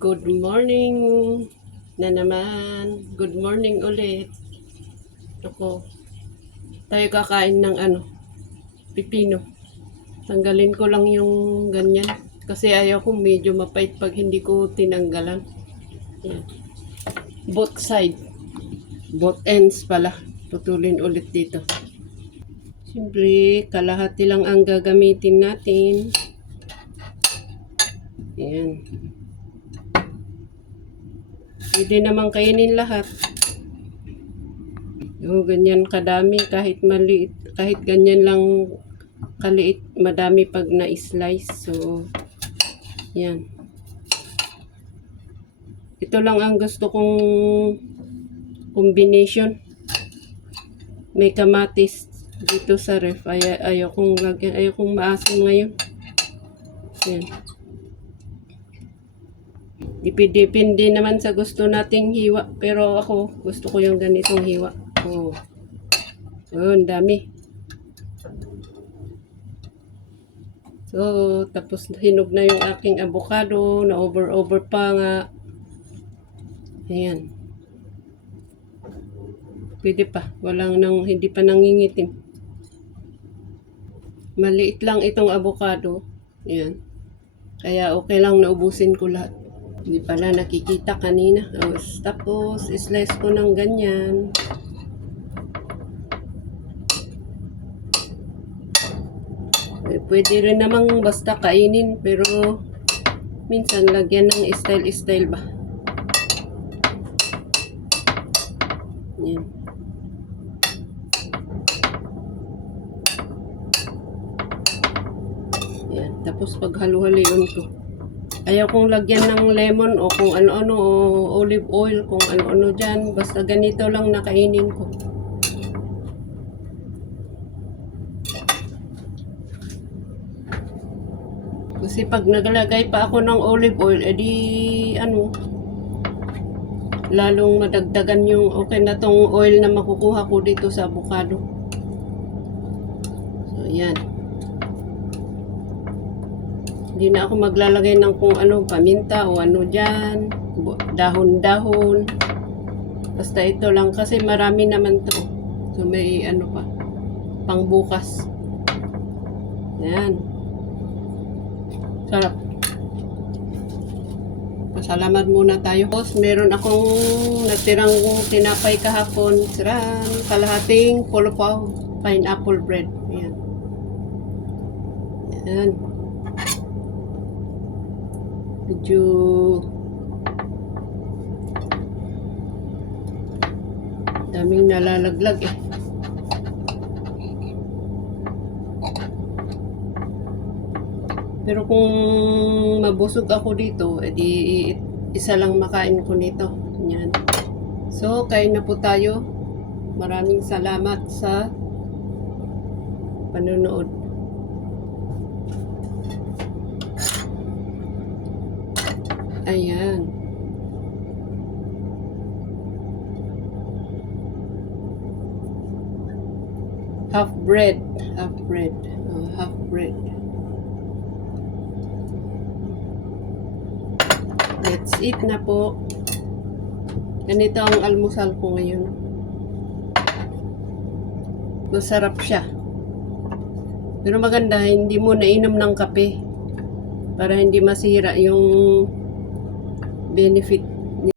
Good morning na naman. Good morning ulit. Ako, tayo kakain ng pipino. Tanggalin ko lang yung ganyan. Kasi ayaw ko medyo mapait pag hindi ko tinanggalan. Yan. Both side. Both ends pala. Putulin ulit dito. Siyempre, kalahati lang ang gagamitin natin. Yan. Pwede naman kainin lahat. Ganyan kadami kahit maliit. Kahit ganyan lang kaliit, madami pag na-slice. So, yan. Ito lang ang gusto kong combination. May kamatis dito sa ref. Ayaw kong lagyan. Ayaw kong maasim ngayon. Yan. Depende naman sa gusto nating hiwa. Pero ako, gusto ko yung ganitong hiwa. Oh. Ang dami. So, tapos hinog na yung aking avocado. Na over pa nga. Ayan. Pwede pa. Hindi pa nangingitim. Maliit lang itong avocado. Ayan. Kaya okay lang na ubusin ko lahat. Hindi pala nakikita kanina. Tapos, slice ko ng ganyan. Pwede rin namang basta kainin. Pero, minsan lagyan ng style ba. Yan. Yan. Tapos, paghalo-halion ko. Ayaw kong lagyan ng lemon o kung ano-ano o olive oil, kung ano-ano dyan. Basta ganito lang nakainin ko. Kasi pag naglagay pa ako ng olive oil, edi lalong madagdagan yung okay na tong oil na makukuha ko dito sa avocado. So, yan. Hindi na ako maglalagay ng kung ano, paminta o ano dyan, dahon-dahon. Basta ito lang kasi marami naman to. So may pa, pang bukas. Yan. Sarap. Pasalamat muna tayo. Tapos meron akong natirang tinapay kahapon. Saran, kalahating pulpaw, pineapple bread. Yan. Yan. Medyo daming nalalaglag eh. Pero kung mabusog ako dito, edi isa lang makain ko nito. Yan. So, kain na po tayo. Maraming salamat sa panonood. Ayan. Half bread. Half bread. Half bread. That's it na po. Ganito ang almusal ko ngayon. Masarap siya. Pero maganda, hindi mo nainom ng kape. Para hindi masira yung benefit